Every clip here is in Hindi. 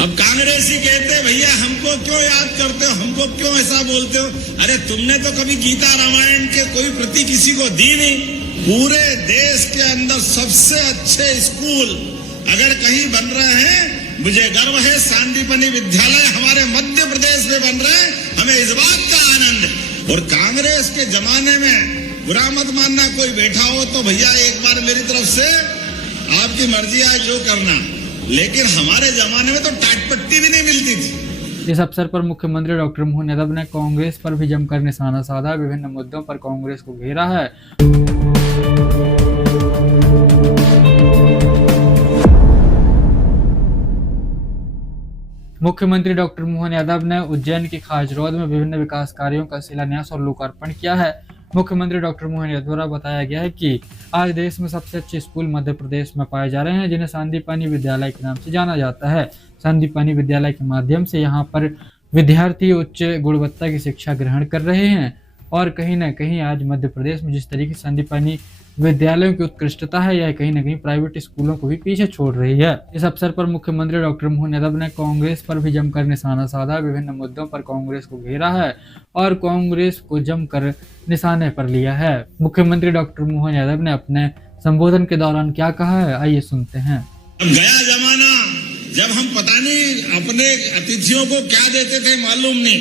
अब कांग्रेसी कहते भैया हमको क्यों याद करते हो, हमको क्यों ऐसा बोलते हो। अरे तुमने तो कभी गीता रामायण के कोई प्रति किसी को दी नहीं। पूरे देश के अंदर सबसे अच्छे स्कूल अगर कहीं बन रहे हैं, मुझे गर्व है सांदीपनि विद्यालय हमारे मध्य प्रदेश में बन रहे हैं, हमें इस बात का आनंद है। और कांग्रेस के जमाने में बुरा मत मानना, कोई बैठा हो तो भैया एक बार मेरी तरफ से आपकी मर्जी आए जो करना, लेकिन हमारे जमाने में तो टाटपट्टी भी नहीं मिलती थी। इस अवसर पर मुख्यमंत्री डॉक्टर मोहन यादव ने कांग्रेस पर भी जमकर निशाना साधा, विभिन्न मुद्दों पर कांग्रेस को घेरा है। मुख्यमंत्री डॉक्टर मोहन यादव ने उज्जैन की खाचरोद में विभिन्न विकास कार्यों का शिलान्यास और लोकार्पण किया है। मुख्यमंत्री डॉक्टर मोहन यादव द्वारा बताया गया है कि आज देश में सबसे अच्छे स्कूल मध्य प्रदेश में पाए जा रहे हैं, जिन्हें सांदीपनि विद्यालय के नाम से जाना जाता है। सांदीपनि विद्यालय के माध्यम से यहाँ पर विद्यार्थी उच्च गुणवत्ता की शिक्षा ग्रहण कर रहे हैं और कहीं न कहीं आज मध्य प्रदेश में जिस तरीके से सांदीपनि विद्यालयों की उत्कृष्टता है, यह कहीं न कहीं प्राइवेट स्कूलों को भी पीछे छोड़ रही है। इस अवसर पर मुख्यमंत्री डॉक्टर मोहन यादव ने कांग्रेस पर भी जमकर निशाना साधा, विभिन्न मुद्दों पर कांग्रेस को घेरा है और कांग्रेस को जमकर निशाने पर लिया है। मुख्यमंत्री डॉक्टर मोहन यादव ने अपने संबोधन के दौरान क्या कहा है, आइए सुनते हैं। गया जमाना जब हम पता नहीं अपने अतिथियों को क्या देते थे मालूम नहीं,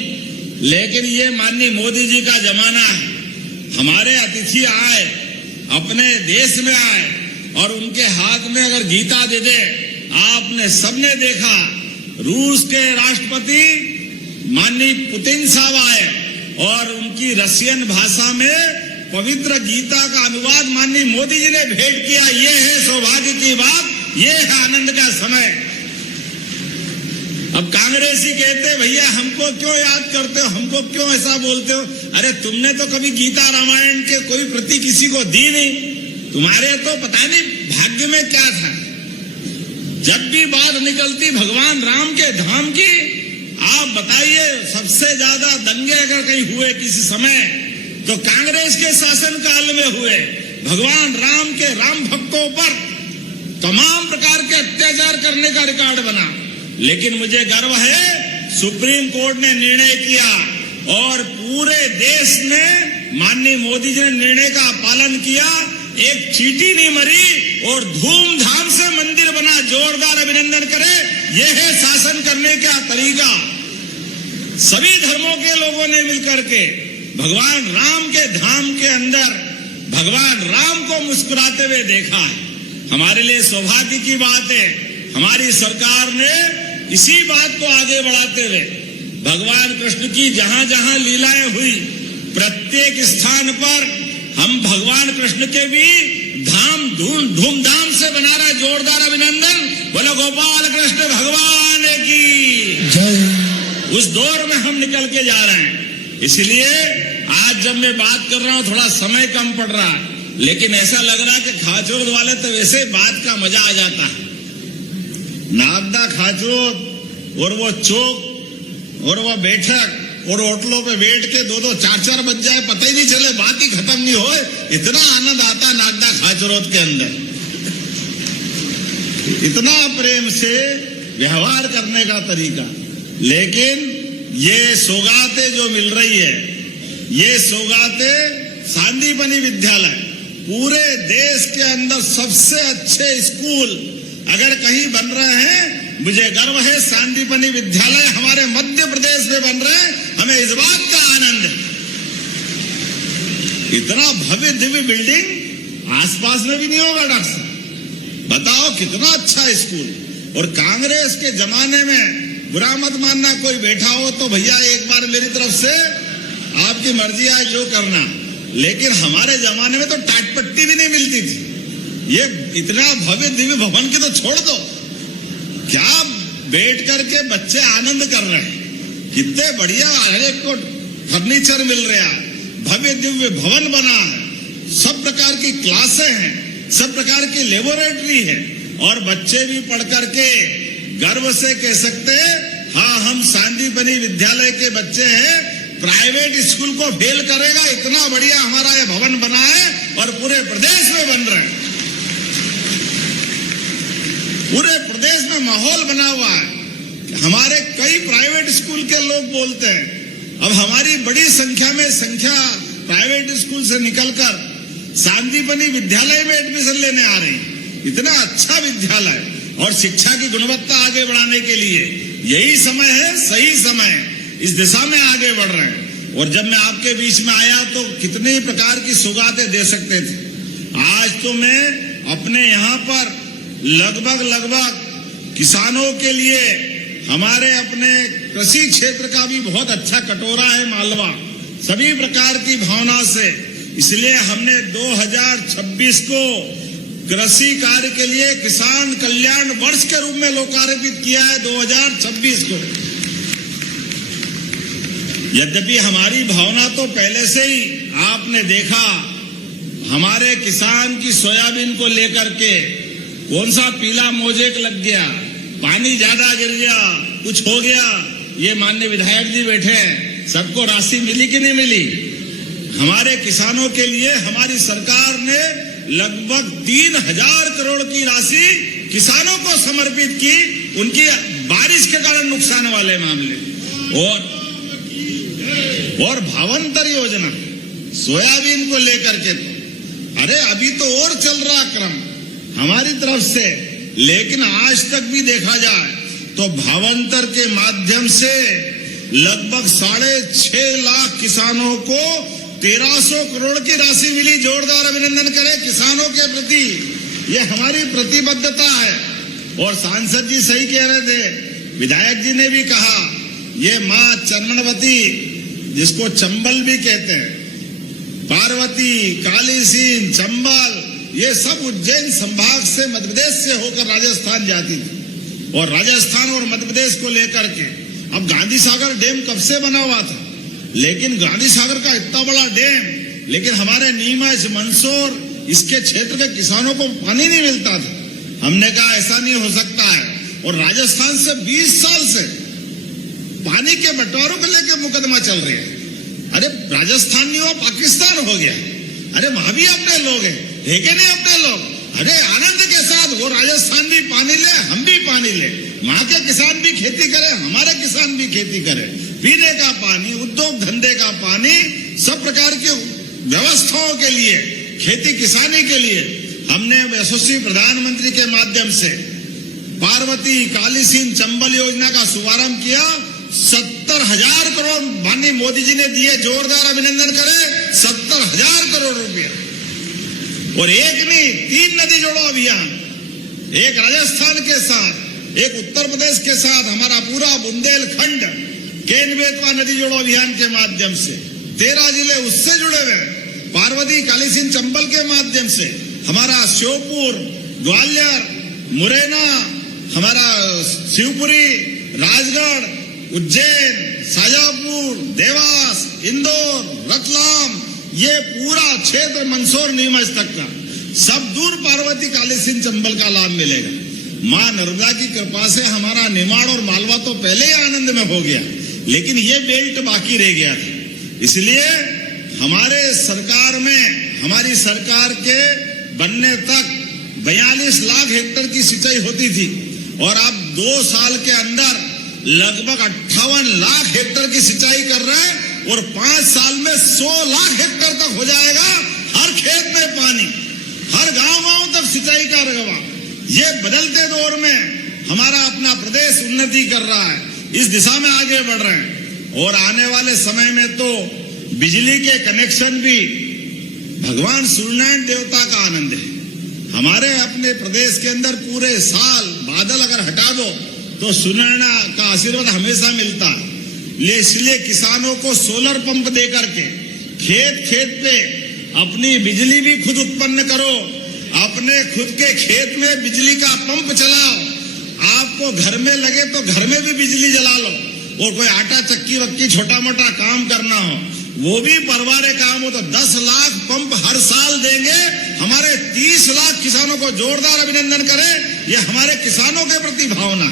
लेकिन ये माननीय मोदी जी का जमाना है। हमारे अतिथि आए, अपने देश में आए और उनके हाथ में अगर गीता दे दे, आपने सबने देखा रूस के राष्ट्रपति माननीय पुतिन साहब आए और उनकी रशियन भाषा में पवित्र गीता का अनुवाद माननीय मोदी जी ने भेंट किया। ये है सौभाग्य की बात, ये है आनंद का समय। अब कांग्रेसी कहते भैया हमको क्यों याद करते हो, हमको क्यों ऐसा बोलते हो। अरे तुमने तो कभी गीता रामायण के कोई प्रति किसी को दी नहीं, तुम्हारे तो पता नहीं भाग्य में क्या था। जब भी बात निकलती भगवान राम के धाम की, आप बताइए सबसे ज्यादा दंगे अगर कहीं हुए किसी समय तो कांग्रेस के शासन काल में हुए। भगवान राम के राम भक्तों पर तमाम प्रकार के अत्याचार करने का रिकॉर्ड बना, लेकिन मुझे गर्व है सुप्रीम कोर्ट ने निर्णय किया और पूरे देश ने माननीय मोदी जी ने निर्णय का पालन किया। एक चींटी नहीं मरी और धूमधाम से मंदिर बना। जोरदार अभिनंदन करें, यह है शासन करने का तरीका। सभी धर्मों के लोगों ने मिलकर के भगवान राम के धाम के अंदर भगवान राम को मुस्कुराते हुए देखा है। हमारे लिए सौभाग्य की बात है, हमारी सरकार ने इसी बात को आगे बढ़ाते हुए भगवान कृष्ण की जहां जहां लीलाएं हुई, प्रत्येक स्थान पर हम भगवान कृष्ण के भी धाम धूमधाम से बना रहा। जोरदार अभिनंदन, बोलो गोपाल कृष्ण भगवान की जय। उस दौर में हम निकल के जा रहे हैं। इसलिए आज जब मैं बात कर रहा हूं थोड़ा समय कम पड़ रहा है, लेकिन ऐसा लग रहा है कि खाचरोद वाले तो वैसे बात का मजा आ जाता है। नागदा खाचरोद और वो चौक और वो बैठक और होटलों पे बैठ के 2-2 4-4 बज जाए, पता ही नहीं चले, बात ही खत्म नहीं हो। इतना आनंद आता नागदा खाचरोद के अंदर, इतना प्रेम से व्यवहार करने का तरीका। लेकिन ये सौगातें जो मिल रही है, ये सौगातें सांदीपनि विद्यालय पूरे देश के अंदर सबसे अच्छे स्कूल अगर कहीं बन रहे हैं, मुझे गर्व है सांदीपनि विद्यालय हमारे मध्य प्रदेश में बन रहे हैं, हमें इस बात का आनंद है। इतना भव्य दिव्य बिल्डिंग आसपास में भी नहीं होगा डॉक्टर साहब, बताओ कितना अच्छा स्कूल। और कांग्रेस के जमाने में बुरा मत मानना, कोई बैठा हो तो भैया एक बार मेरी तरफ से आपकी मर्जी आए जो करना, लेकिन हमारे जमाने में तो टाटपट्टी भी नहीं मिलती थी। ये इतना भव्य दिव्य भवन की तो छोड़ दो, क्या बैठ करके बच्चे आनंद कर रहे हैं, कितने बढ़िया हर एक को फर्नीचर मिल रहा है, भव्य दिव्य भवन बना है, सब प्रकार की क्लासें हैं, सब प्रकार की लेबोरेटरी है और बच्चे भी पढ़ करके गर्व से कह सकते हैं हाँ हम सांदीपनि विद्यालय के बच्चे हैं, प्राइवेट स्कूल को फेल करेगा, इतना बढ़िया हमारा ये भवन बना है और पूरे प्रदेश में बन रहे हैं। पूरे प्रदेश में माहौल बना हुआ है। हमारे कई प्राइवेट स्कूल के लोग बोलते हैं अब हमारी बड़ी संख्या प्राइवेट स्कूल से निकलकर शांतिपनी विद्यालय में एडमिशन लेने आ रहे हैं। इतना अच्छा विद्यालय और शिक्षा की गुणवत्ता आगे बढ़ाने के लिए यही समय है, सही समय, इस दिशा में आगे बढ़ रहे हैं। और जब मैं आपके बीच में आया तो कितने प्रकार की सौगातें दे सकते थे। आज तो मैं अपने यहाँ पर लगभग किसानों के लिए हमारे अपने कृषि क्षेत्र का भी बहुत अच्छा कटोरा है मालवा, सभी प्रकार की भावना से। इसलिए हमने 2026 को कृषि कार्य के लिए किसान कल्याण वर्ष के रूप में लोकार्पित किया है 2026 को। यद्यपि हमारी भावना तो पहले से ही आपने देखा, हमारे किसान की सोयाबीन को लेकर के कौन सा पीला मोजेक लग गया, पानी ज्यादा गिर गया, कुछ हो गया, ये माननीय विधायक जी बैठे हैं, सबको राशि मिली कि नहीं मिली? हमारे किसानों के लिए हमारी सरकार ने लगभग 3000 करोड़ की राशि किसानों को समर्पित की, उनकी बारिश के कारण नुकसान वाले मामले। और भावंतर योजना सोयाबीन को लेकर के, अरे अभी तो और चल रहा क्रम हमारी तरफ से, लेकिन आज तक भी देखा जाए तो भावंतर के माध्यम से लगभग 6.5 लाख किसानों को 1300 करोड़ की राशि मिली। जोरदार अभिनंदन करें किसानों के प्रति, ये हमारी प्रतिबद्धता है। और सांसद जी सही कह रहे थे, विधायक जी ने भी कहा, ये मां चरणवती जिसको चंबल भी कहते हैं, पार्वती, काली सीन, चंबल, ये सब उज्जैन संभाग से मध्य प्रदेश से होकर राजस्थान जाती थी। और राजस्थान और मध्य प्रदेश को लेकर के अब गांधी सागर डैम कब से बना हुआ था, लेकिन गांधी सागर का इतना बड़ा डैम, लेकिन हमारे नीमच, मंदसौर इसके क्षेत्र के किसानों को पानी नहीं मिलता था। हमने कहा ऐसा नहीं हो सकता है। और राजस्थान से 20 साल से पानी के बंटवारों को लेकर मुकदमा चल रही है। अरे राजस्थान नहीं हुआ, पाकिस्तान हो गया। अरे वहां भी अपने लोग हैं, देखे नहीं अपने लोग, अरे आनंद के साथ वो राजस्थान भी पानी ले, हम भी पानी ले, वहां के किसान भी खेती करें, हमारे किसान भी खेती करें। पीने का पानी, उद्योग धंधे का पानी, सब प्रकार की व्यवस्थाओं के लिए, खेती किसानी के लिए हमने यशस्वी प्रधानमंत्री के माध्यम से पार्वती, काली सिंह, चंबल योजना का शुभारंभ किया। 70,000 करोड़ माननीय मोदी जी ने दिए, जोरदार अभिनंदन करें, 70,000 करोड़ रुपया। और एक नहीं, 3 नदी जोड़ो अभियान, एक राजस्थान के साथ, एक उत्तर प्रदेश के साथ, हमारा पूरा बुंदेलखंड केन बेतवा नदी जोड़ो अभियान के माध्यम से 13 जिले उससे जुड़े हुए, पार्वती, काली सिंह, चंबल के माध्यम से हमारा श्योपुर, ग्वालियर, मुरैना, हमारा शिवपुरी, राजगढ़, उज्जैन, शाजापुर, देवास, इंदौर, रतलाम, ये पूरा क्षेत्र मंदसौर, नीमच तक का सब दूर पार्वती, काली सिंह, चंबल का लाभ मिलेगा। मां नर्मदा की कृपा से हमारा निमाड़ और मालवा तो पहले ही आनंद में हो गया, लेकिन ये बेल्ट बाकी रह गया था। इसलिए हमारे सरकार में, हमारी सरकार के बनने तक 42 लाख हेक्टेयर की सिंचाई होती थी, और अब 2 साल के अंदर लगभग 58 लाख हेक्टेयर की सिंचाई कर रहे हैं। और 5 साल में 100 लाख हेक्टेयर तक हो जाएगा, हर खेत में पानी, हर गांव तक सिंचाई का रकबा। ये बदलते दौर में हमारा अपना प्रदेश उन्नति कर रहा है, इस दिशा में आगे बढ़ रहे हैं। और आने वाले समय में तो बिजली के कनेक्शन भी भगवान सूर्यनारायण देवता का आनंद है। हमारे अपने प्रदेश के अंदर पूरे साल बादल अगर हटा दो तो सूर्यनारायण का आशीर्वाद हमेशा मिलता है। इसलिए किसानों को सोलर पंप देकर के खेत पे अपनी बिजली भी खुद उत्पन्न करो, अपने खुद के खेत में बिजली का पंप चलाओ। आपको घर में लगे तो घर में भी बिजली जला लो, और कोई आटा चक्की वक्की छोटा मोटा काम करना हो वो भी परवारे काम हो तो 10 लाख पंप हर साल देंगे। हमारे 30 लाख किसानों को जोरदार अभिनंदन करें, ये हमारे किसानों के प्रति भावना।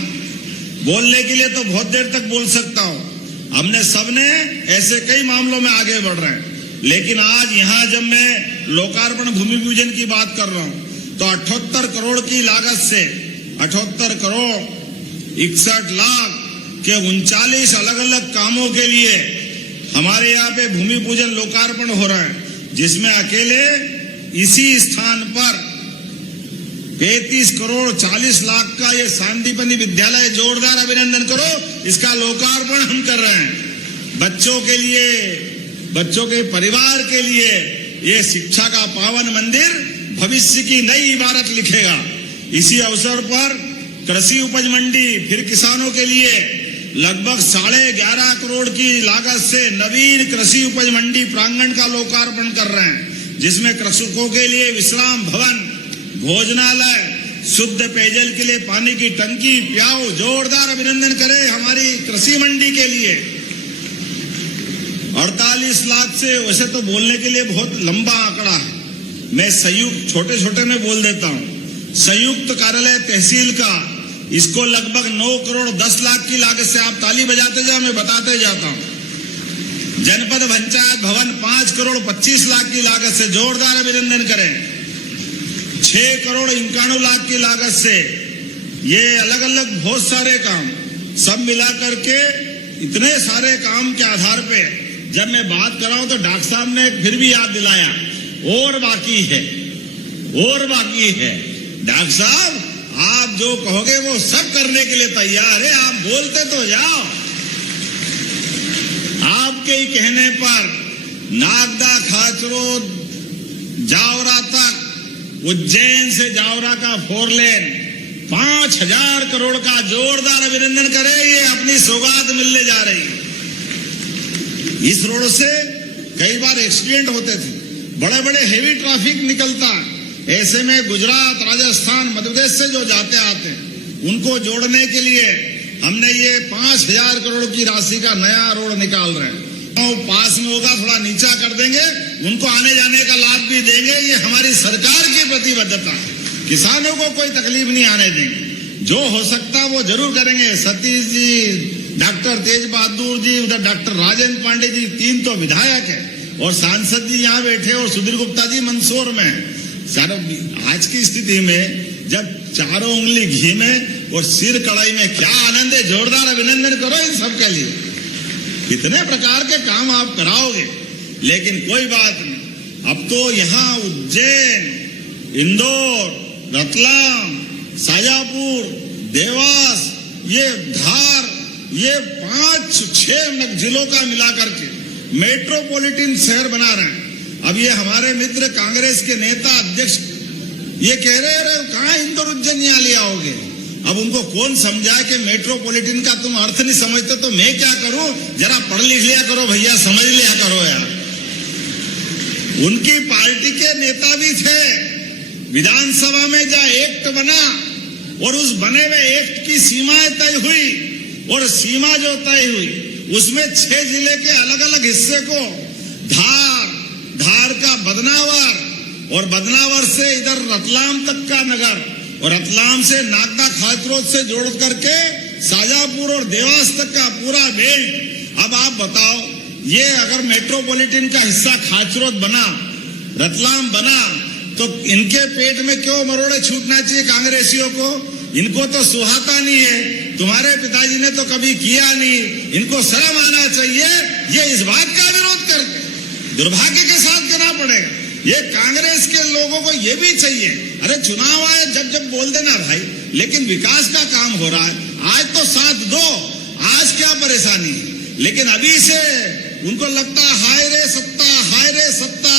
बोलने के लिए तो बहुत देर तक बोल सकता हूं, हमने सबने ऐसे कई मामलों में आगे बढ़ रहे हैं, लेकिन आज यहाँ जब मैं लोकार्पण भूमि पूजन की बात कर रहा हूं तो 78 करोड़ की लागत से 78 करोड़ 61 लाख कि 39 अलग अलग कामों के लिए हमारे यहाँ पे भूमि पूजन लोकार्पण हो रहा है, जिसमें अकेले इसी स्थान पर 35 करोड़ 40 लाख का ये सांदीपनि विद्यालय, जोरदार अभिनंदन करो, इसका लोकार्पण हम कर रहे हैं। बच्चों के लिए, बच्चों के परिवार के लिए ये शिक्षा का पावन मंदिर भविष्य की नई इबारत लिखेगा। इसी अवसर पर कृषि उपज मंडी, फिर किसानों के लिए लगभग 11.5 करोड़ की लागत से नवीन कृषि उपज मंडी प्रांगण का लोकार्पण कर रहे हैं, जिसमें कृषकों के लिए विश्राम भवन, भोजनालय, शुद्ध पेयजल के लिए पानी की टंकी, प्याऊ, जोरदार अभिनंदन करें हमारी कृषि मंडी के लिए। 48 लाख से, वैसे तो बोलने के लिए बहुत लंबा आंकड़ा है, मैं संयुक्त छोटे छोटे में बोल देता हूं। संयुक्त कार्यालय तहसील का, इसको लगभग 9 करोड़ 10 लाख की लागत से, आप ताली बजाते जाओ, मैं बताते जाता हूं। जनपद पंचायत भवन 5 करोड़ 25 लाख की लागत से, जोरदार अभिनंदन करें। 6 करोड़ 91 लाख की लागत से, ये अलग अलग बहुत सारे काम सब मिला करके, इतने सारे काम के आधार पे जब मैं बात कर रहा हूं तो डॉक्टर साहब ने फिर भी याद दिलाया, और बाकी है, और बाकी है। डॉक्टर साहब आप जो कहोगे वो सब करने के लिए तैयार है, आप बोलते तो जाओ। आपके ही कहने पर नागदा खाचरोद जावरा तक, उज्जैन से जावरा का 4 लेन 5000 करोड़ का, जोरदार अभिनंदन करें, ये अपनी सौगात मिलने जा रही है। इस रोड से कई बार एक्सीडेंट होते थे, बड़े बड़े हेवी ट्रैफिक निकलता, ऐसे में गुजरात, राजस्थान, मध्य प्रदेश से जो जाते आते उनको जोड़ने के लिए हमने ये 5000 करोड़ की राशि का नया रोड निकाल रहे हैं। तो पास में होगा, थोड़ा नीचा कर देंगे, उनको आने जाने का लाभ भी देंगे। ये हमारी सरकार की प्रतिबद्धता, किसानों को कोई तकलीफ नहीं आने देंगे, जो हो सकता वो जरूर करेंगे। सतीश जी, डॉक्टर तेज बहादुर जी, उधर डॉक्टर राजेंद्र पांडे जी, 3 तो विधायक है, और सांसद जी यहाँ बैठे, और सुधीर गुप्ता जी मंदसौर में। सारों आज की स्थिति में जब चारों उंगली घी में और सिर कढ़ाई में, क्या आनंद है, जोरदार अभिनंदन करो इन सब के लिए। कितने प्रकार के काम आप कराओगे, लेकिन कोई बात नहीं। अब तो यहाँ उज्जैन, इंदौर, रतलाम, शाजापुर, देवास, ये धार, ये 5-6 जिलों का मिलाकर के मेट्रोपॉलिटन शहर बना रहे हैं। अब ये हमारे मित्र कांग्रेस के नेता अध्यक्ष ये कह रहे हैं, कहाँ इंदौर उज्जैन यहाँ ले आओगे। अब उनको कौन समझाए कि मेट्रोपॉलिटन का तुम अर्थ नहीं समझते तो मैं क्या करूं, जरा पढ़ लिख लिया करो भैया, समझ लिया करो यार। उनकी पार्टी के नेता भी थे, विधानसभा में जहाँ एक्ट बना और उस बने हुए एक्ट की सीमाएं तय हुई, और सीमा जो तय हुई उसमें 6 जिले के अलग अलग हिस्से को, धार का बदनावर, और बदनावर से इधर रतलाम तक का नगर, और रतलाम से नागदा खाचरोद से जोड़ करके शाजापुर और देवास तक का पूरा बेल्ट। अब आप बताओ, ये अगर मेट्रोपॉलिटन का हिस्सा खाचरोद बना, रतलाम बना, तो इनके पेट में क्यों मरोड़े छूटना चाहिए कांग्रेसियों को? इनको तो सुहाता नहीं है, तुम्हारे पिताजी ने तो कभी किया नहीं, इनको शर्म आना चाहिए। ये इस बात का विरोध करके दुर्भाग्य के साथ कहना पड़ेगा, ये कांग्रेस के लोगों को ये भी चाहिए, अरे चुनाव आए जब बोल देना भाई, लेकिन विकास का काम हो रहा है, आज तो साथ दो, आज क्या परेशानी है। लेकिन अभी से उनको लगता हाय रे सत्ता, हाय रे सत्ता।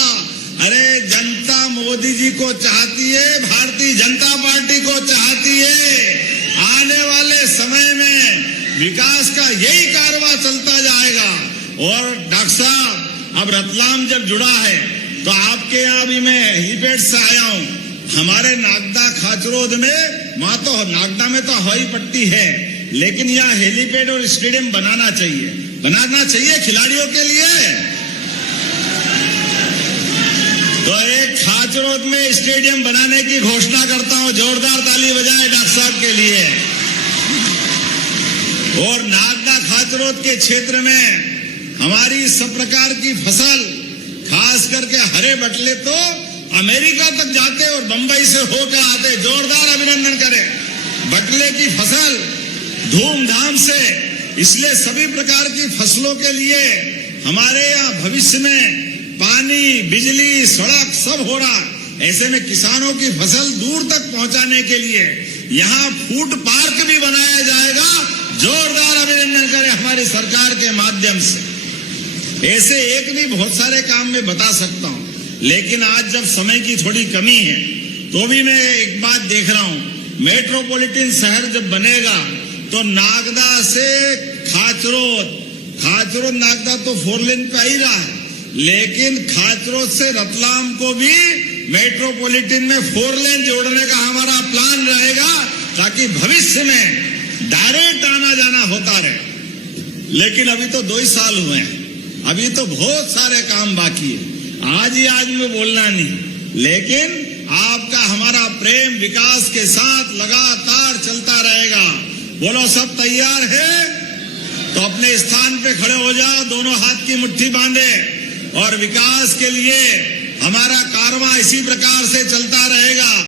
अरे जनता मोदी जी को चाहती है, भारतीय जनता पार्टी को चाहती है। आने वाले समय में विकास का यही कारवां चलता जाएगा। और डॉक्टर साहब, अब रतलाम जब जुड़ा है तो आपके यहाँ भी मैं हेलीपैड से आया हूँ। हमारे नागदा खाचरोद में, वहां तो नागदा में तो हवाई पट्टी है, लेकिन यहाँ हेलीपैड और स्टेडियम बनाना चाहिए खिलाड़ियों के लिए। तो एक खाचरोद में स्टेडियम बनाने की घोषणा करता हूं, जोरदार ताली बजाएं डॉक्टर साहब के लिए। और नागदा खाचरोद के क्षेत्र में हमारी सब प्रकार की फसल, खास करके हरे बटले तो अमेरिका तक जाते और बंबई से होकर आते, जोरदार अभिनंदन करें। बटले की फसल धूमधाम से इसलिए सभी प्रकार की फसलों के लिए हमारे यहाँ भविष्य में पानी, बिजली, सड़क सब हो रहा। ऐसे में किसानों की फसल दूर तक पहुंचाने के लिए यहाँ फूड पार्क भी बनाया जाएगा। जोरदार अभिनंदन करें हमारी सरकार के माध्यम से। ऐसे एक नहीं बहुत सारे काम मैं बता सकता हूँ, लेकिन आज जब समय की थोड़ी कमी है तो भी मैं एक बात देख रहा हूँ, मेट्रोपॉलिटन शहर जब बनेगा तो नागदा से खाचरोद नागदा तो 4 लेन पे आ ही रहा है, लेकिन खाचरोद से रतलाम को भी मेट्रोपॉलिटन में 4 लेन जोड़ने का हमारा प्लान रहेगा, ताकि भविष्य में डायरेक्ट आना जाना होता रहे। लेकिन अभी तो 2 ही साल हुए हैं, अभी तो बहुत सारे काम बाकी है। आज में बोलना नहीं, लेकिन आपका हमारा प्रेम विकास के साथ लगातार चलता रहेगा। बोलो सब तैयार है तो अपने स्थान पे खड़े हो जाओ, दोनों हाथ की मुट्ठी बांधे, और विकास के लिए हमारा कारवां इसी प्रकार से चलता रहेगा।